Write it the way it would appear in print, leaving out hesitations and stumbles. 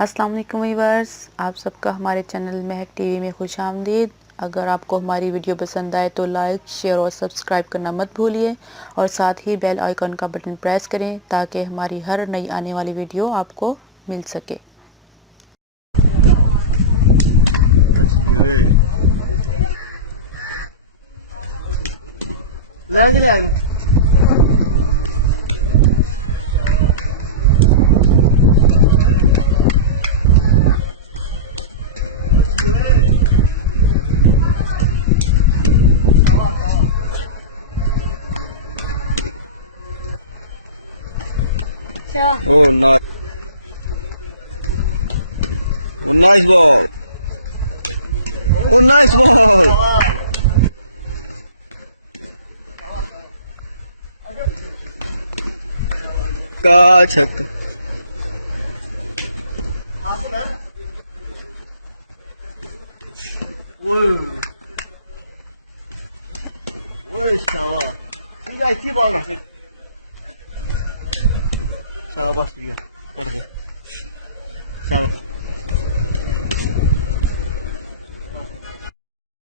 अस्सलाम वालेकुम व्यूअर्स, आप सबका हमारे चैनल महक टीवी में खुशामदीद। अगर आपको हमारी वीडियो पसंद आए तो लाइक, शेयर और सब्सक्राइब करना मत भूलिए और साथ ही बेल आइकन का बटन प्रेस करें ताकि हमारी हर नई आने वाली वीडियो आपको मिल सके।